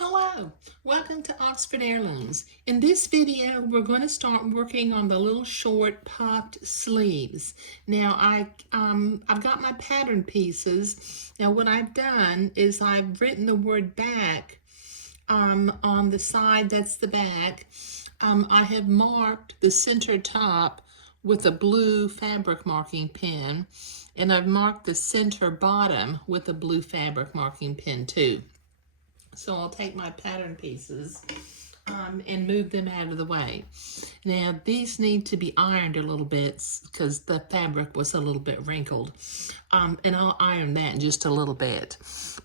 Hello, welcome to Oxford Heirlooms. In this video, we're going to start working on the little short puffed sleeves. Now, I've got my pattern pieces. Now, what I've done is I've written the word back on the side, that's the back. I have marked the center top with a blue fabric marking pen, and I've marked the center bottom with a blue fabric marking pen too. So I'll take my pattern pieces and move them out of the way. Now these need to be ironed a little bit because the fabric was a little bit wrinkled. And I'll iron that in just a little bit.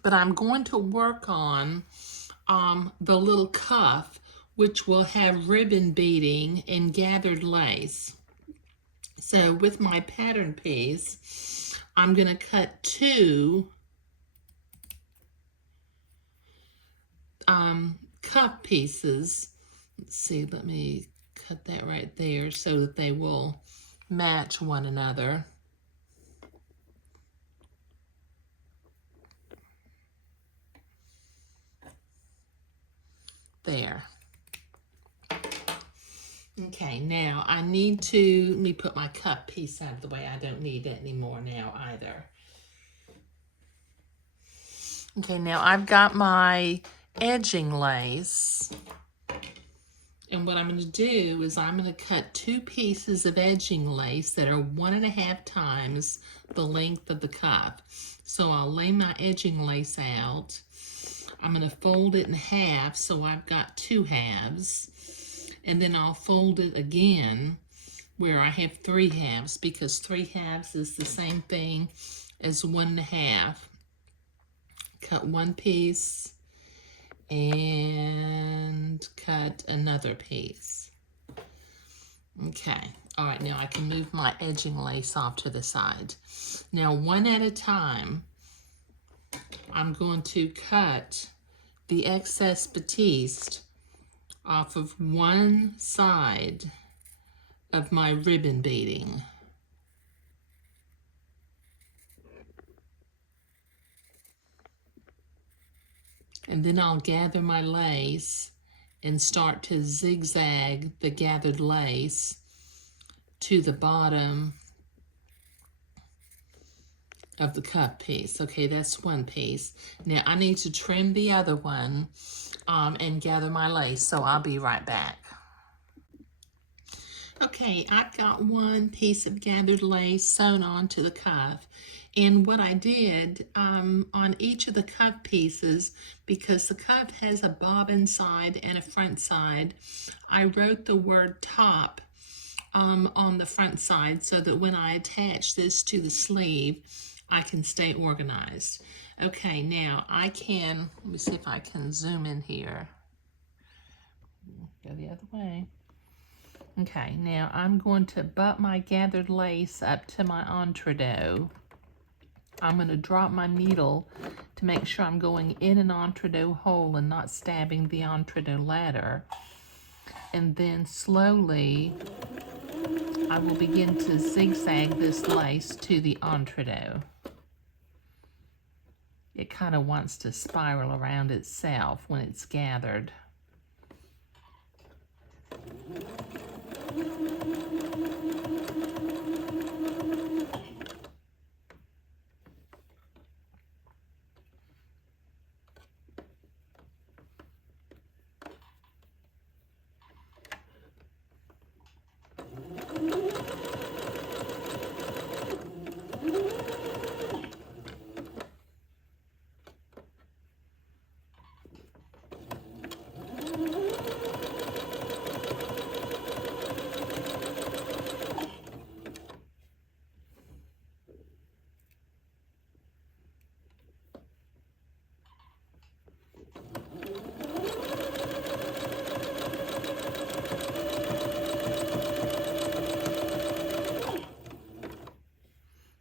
But I'm going to work on the little cuff, which will have ribbon beading and gathered lace. So with my pattern piece, I'm going to cut two cuff pieces. Let's see, let me cut that right there so that they will match one another. There. Okay, now I need to, let me put my cuff piece out of the way. I don't need it anymore now either. Okay, now I've got my edging lace, and what I'm going to do is I'm going to cut two pieces of edging lace that are 1.5 times the length of the cuff. So I'll lay my edging lace out. I'm going to fold it in half, so I've got 2 halves, and then I'll fold it again where I have 3 halves, because 3 halves is the same thing as 1.5. Cut one piece and cut another piece. Okay, all right, now I can move my edging lace off to the side. Now, one at a time, I'm going to cut the excess batiste off of one side of my ribbon beading. And then I'll gather my lace and start to zigzag the gathered lace to the bottom of the cuff piece. Okay, that's one piece. Now I need to trim the other one and gather my lace, so I'll be right back. Okay, I've got one piece of gathered lace sewn onto the cuff. And what I did on each of the cuff pieces, because the cuff has a bobbin side and a front side, I wrote the word top on the front side so that when I attach this to the sleeve, I can stay organized. Okay, now I can, let me see if I can zoom in here. Go the other way. Okay, now I'm going to butt my gathered lace up to my entredot. I'm going to drop my needle to make sure I'm going in an entredot hole and not stabbing the entredot ladder. And then slowly, I will begin to zigzag this lace to the entredot. It kind of wants to spiral around itself when it's gathered.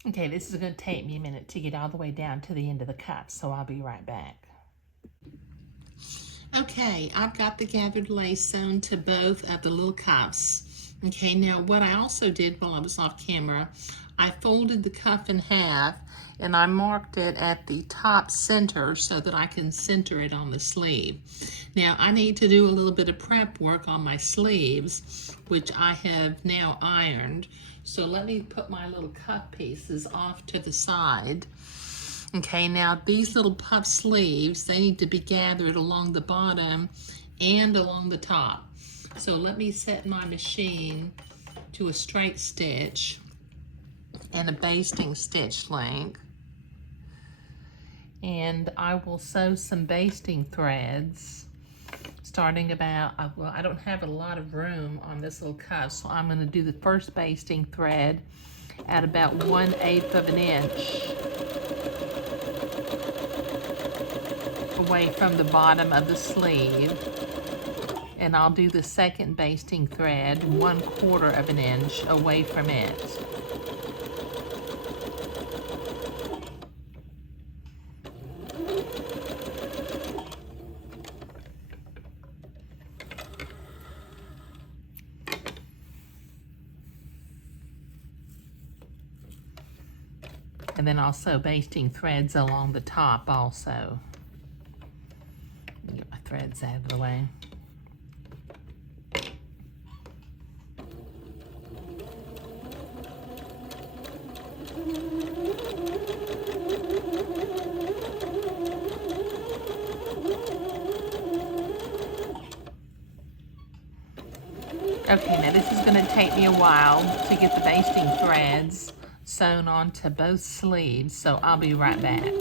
Okay, this is going to take me a minute to get all the way down to the end of the cuff, so I'll be right back. Okay, I've got the gathered lace sewn to both of the little cuffs. Okay, now what I also did while I was off camera, I folded the cuff in half and I marked it at the top center so that I can center it on the sleeve. Now I need to do a little bit of prep work on my sleeves, which I have now ironed. So let me put my little cuff pieces off to the side. Okay, now these little puff sleeves, they need to be gathered along the bottom and along the top. So let me set my machine to a straight stitch and a basting stitch length. And I will sew some basting threads starting about, well, I don't have a lot of room on this little cuff, so I'm going to do the first basting thread at about 1/8 of an inch away from the bottom of the sleeve. And I'll do the second basting thread 1/4 of an inch away from it. And then also basting threads along the top also. Get my threads out of the way. Okay, now this is going to take me a while to get the basting threads sewn onto both sleeves, so I'll be right back.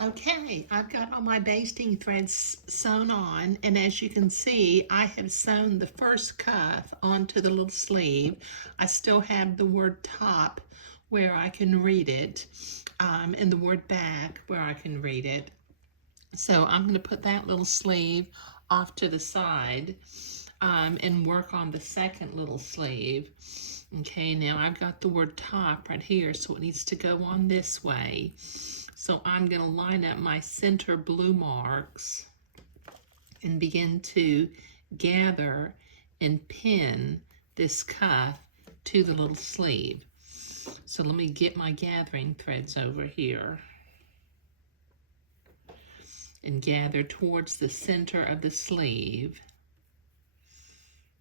Okay, I've got all my basting threads sewn on, and as you can see, I have sewn the first cuff onto the little sleeve. I still have the word top where I can read it, and the word back where I can read it. So I'm going to put that little sleeve off to the side and work on the second little sleeve. Okay, now I've got the word top right here, so it needs to go on this way. So I'm going to line up my center blue marks and begin to gather and pin this cuff to the little sleeve. So let me get my gathering threads over here and gather towards the center of the sleeve.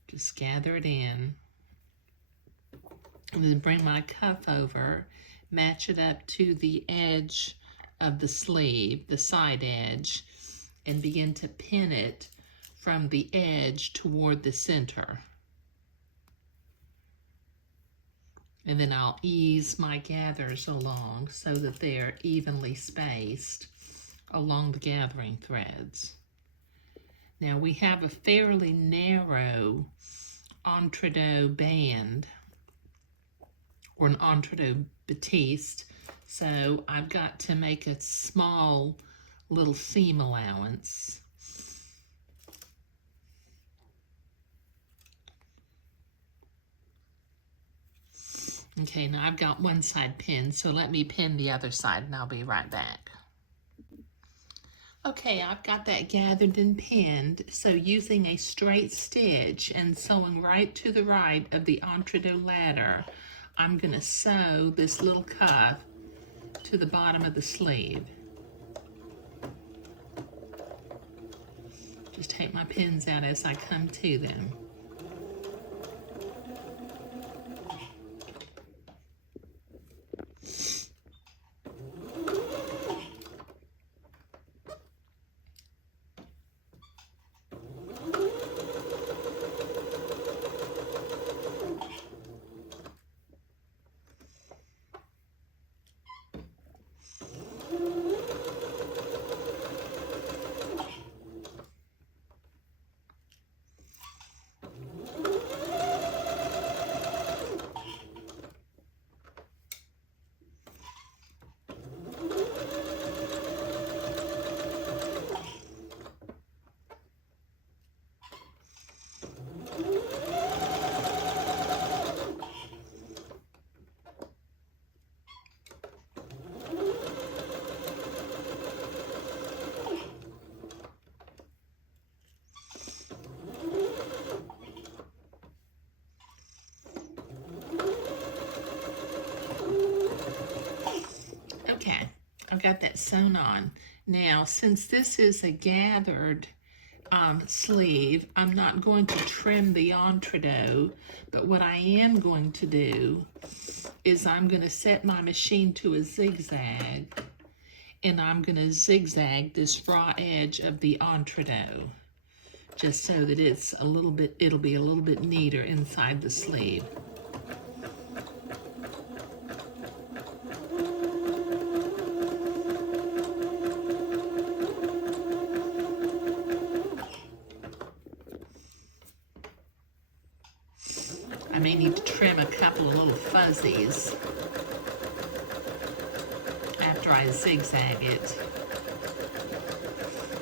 Just gather it in. And then bring my cuff over, match it up to the edge of the sleeve, the side edge, and begin to pin it from the edge toward the center. And then I'll ease my gathers along so that they're evenly spaced along the gathering threads. Now we have a fairly narrow entredeux band, or an entredeux batiste, so I've got to make a small little seam allowance. Okay, now I've got one side pinned, so let me pin the other side and I'll be right back. Okay, I've got that gathered and pinned, so using a straight stitch and sewing right to the right of the entredeux ladder, I'm going to sew this little cuff to the bottom of the sleeve. Just take my pins out as I come to them. got that sewn on. Now, since this is a gathered sleeve, I'm not going to trim the entredot, but what I am going to do is I'm going to set my machine to a zigzag, and I'm going to zigzag this raw edge of the entredot, just so that it's a little bit, it'll be a little bit neater inside the sleeve. I may need to trim a couple of little fuzzies after I zigzag it,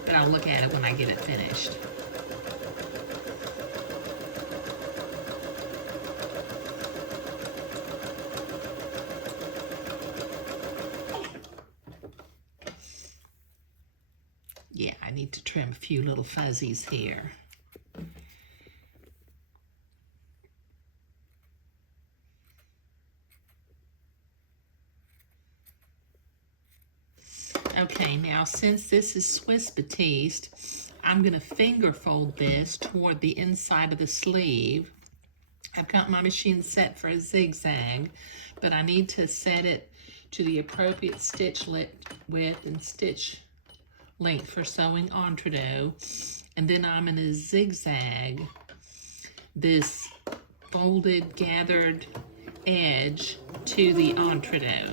but I'll look at it when I get it finished. Yeah, I need to trim a few little fuzzies here. Okay, now since this is Swiss batiste, I'm going to finger fold this toward the inside of the sleeve. I've got my machine set for a zigzag, but I need to set it to the appropriate stitch width and stitch length for sewing entredot. And then I'm going to zigzag this folded, gathered edge to the entredot.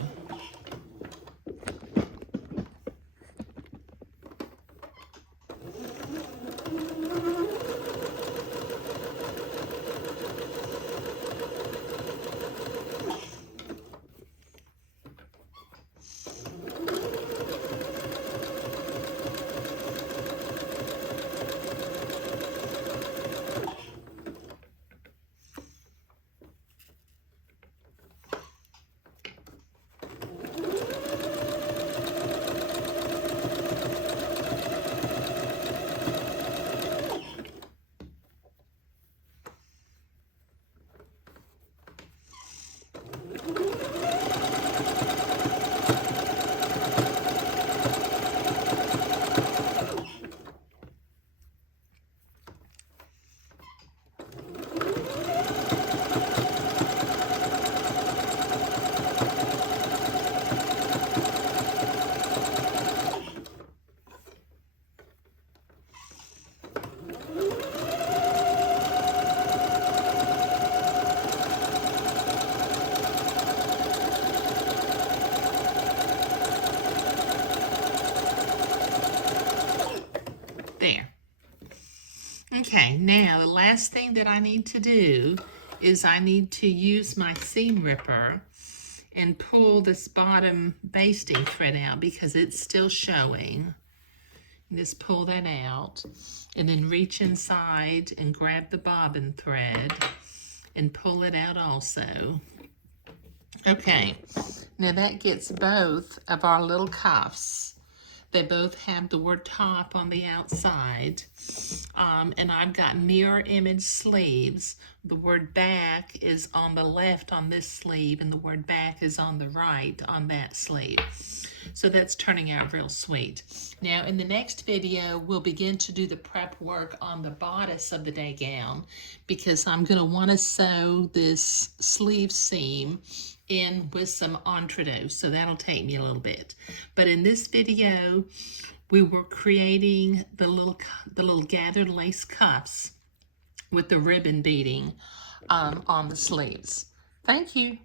There. Okay, now the last thing that I need to do is I need to use my seam ripper and pull this bottom basting thread out because it's still showing. Just pull that out and then reach inside and grab the bobbin thread and pull it out also. Okay, now that gets both of our little cuffs. They both have the word top on the outside. And I've got mirror image sleeves. The word back is on the left on this sleeve, and the word back is on the right on that sleeve. So that's turning out real sweet. Now in the next video, we'll begin to do the prep work on the bodice of the day gown, because I'm gonna wanna sew this sleeve seam in with some entredot, so that'll take me a little bit. But in this video, we were creating the little gathered lace cuffs with the ribbon beading on the sleeves. Thank you.